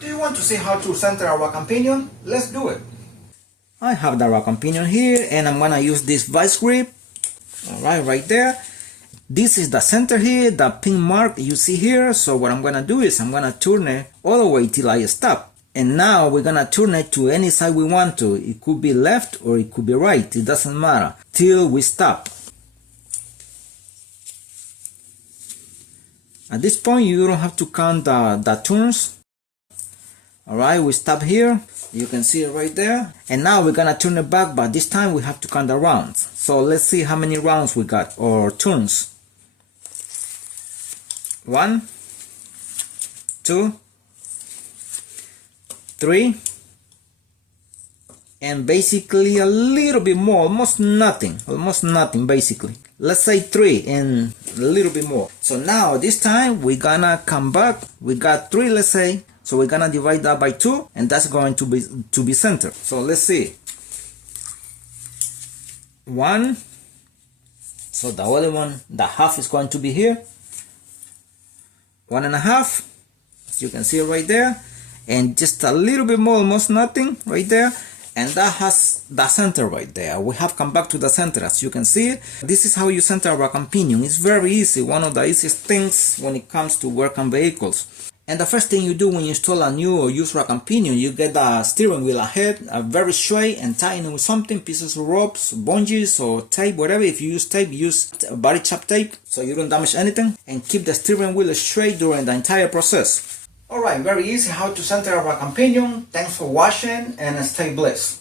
Do you want to see how to center a rack and pinion? Let's do it. I have the rack and pinion here, and I'm gonna use this vice grip. Alright, right there. This is the center here, the pin mark you see here. So what I'm gonna do is I'm gonna turn it all the way till I stop. And now we're gonna turn it to any side we want to. It could be left or it could be right, it doesn't matter, till we stop. At this point you don't have to count the turns. Alright, we stop here, you can see it right there. And now we're gonna turn it back, but this time we have to count the rounds. So let's see how many rounds we got, or turns. 1, 2, 3, and basically a little bit more, almost nothing basically. Let's say 3 and a little bit more. So now this time we're gonna come back, we got 3, let's say, so we're gonna divide that by 2, and that's going to be centered. So let's see, 1, so the other one, the half is going to be here, 1.5, as you can see right there, and just a little bit more, almost nothing right there, and that has the center right there. We have come back to the center, as you can see. This is how you center a rack and pinion. It's very easy, one of the easiest things when it comes to work on vehicles. And the first thing you do when you install a new or used rack and pinion, you get the steering wheel ahead, very straight, and tighten it with something, pieces of ropes, bungees or tape, whatever. If you use tape, use body chop tape so you don't damage anything, and keep the steering wheel straight during the entire process. Alright, very easy how to center a rack and pinion. Thanks for watching and stay blessed.